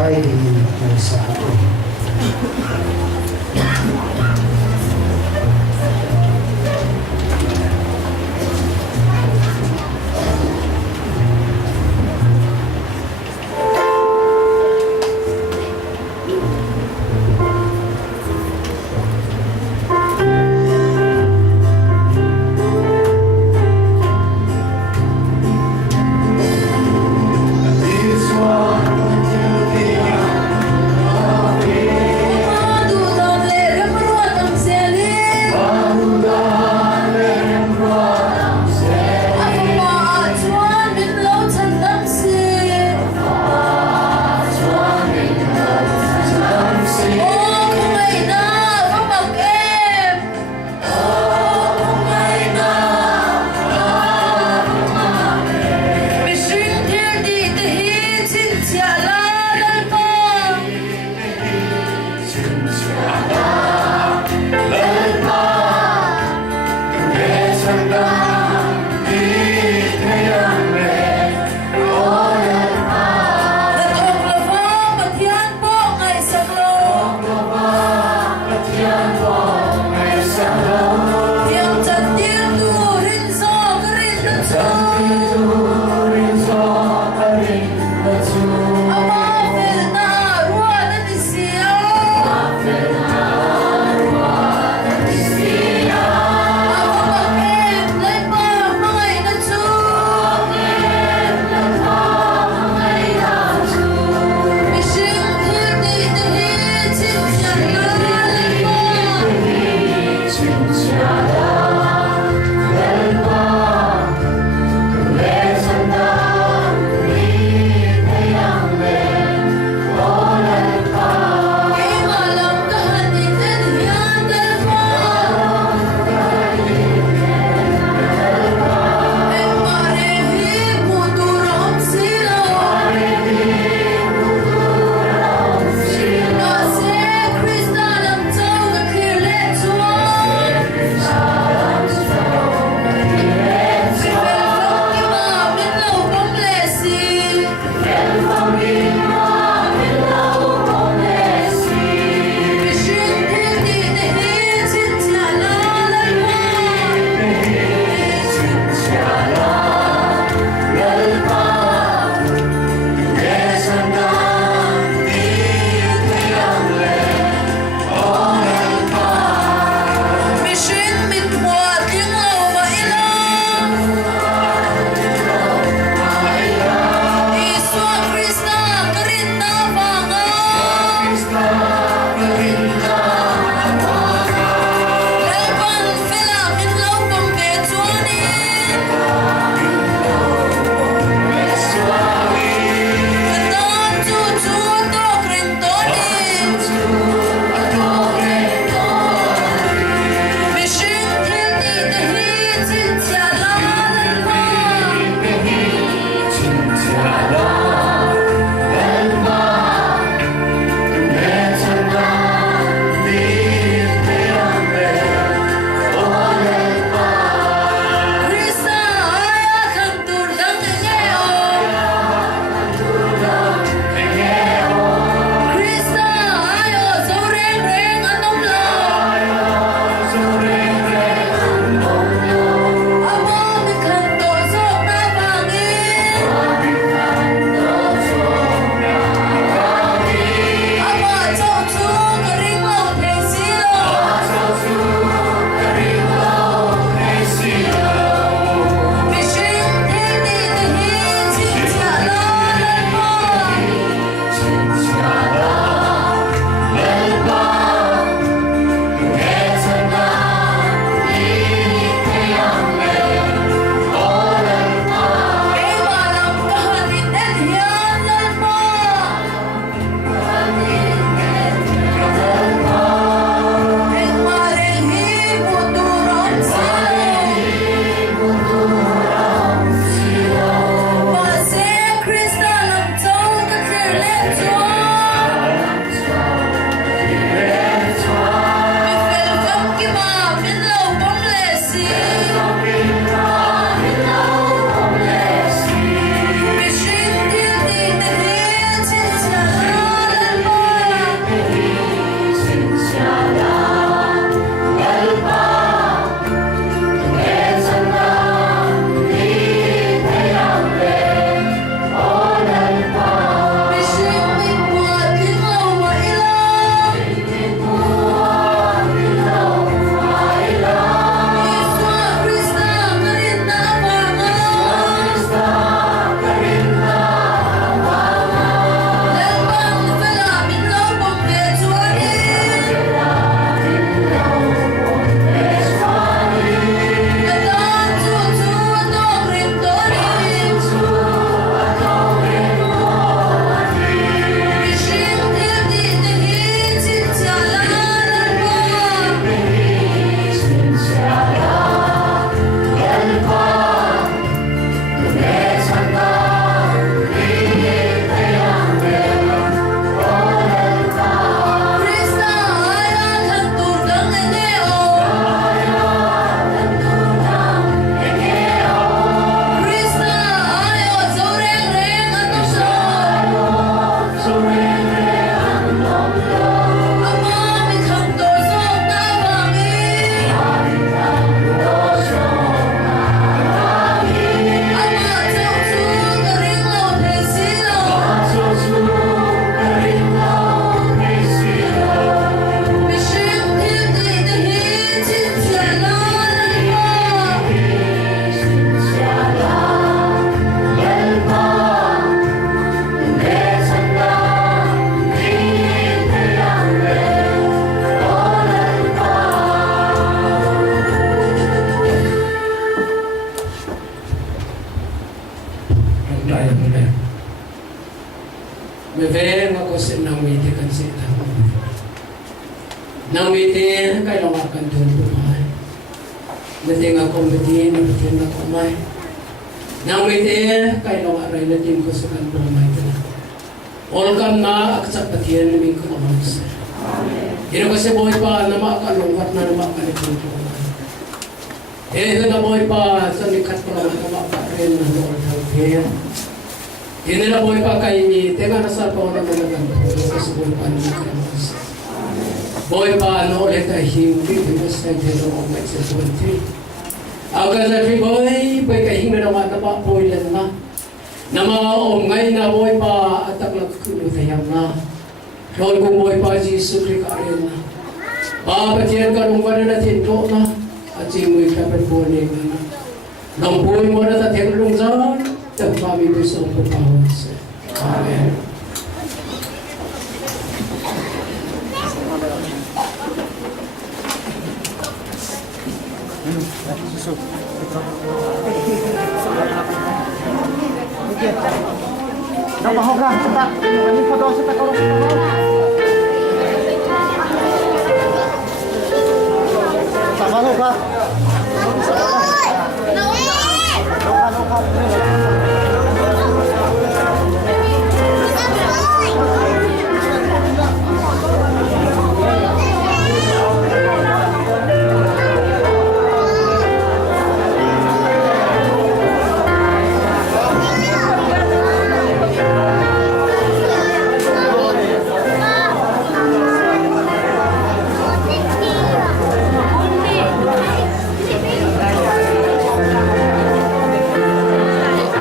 buhay ay sa atin. Mga dudong le, ramuruan Kaya nga ko nang miti kan sita. Nang miti, kaya lang akan doon pumay. Nating ako miti, natin ako may. Nang miti, kaya lang aray natin ko sa kan pumay. Olkam na aksak patiyan namin ko naman sa. Ino kasi buhay pa na makalungkat na makalikong pumay. Ito na buhay pa sa likat ko naman na makarin na Lord Healthcare. Hindi na buhay pa kay tenga na sa pao na talagang pulo kasi buhay pa naman ka naman sa. Buhay pa ano ulit ay hindi because I did not make it 20. Ang kasi buhay pa kahinga naman na buhay lang na. Na mga ngayon na buhay pa at ang nagkulutayang na. Lord kung buhay pa Jesus Christ na. Papatiyan ka nung ka na natin to na. At simoy kapit po na yung nang buhay mo na tateng lungzan, tagpami ko sa pagpapawag sa. Amen. Napahoga, kita. Ini foto kita kalau sama lupa. Lupa.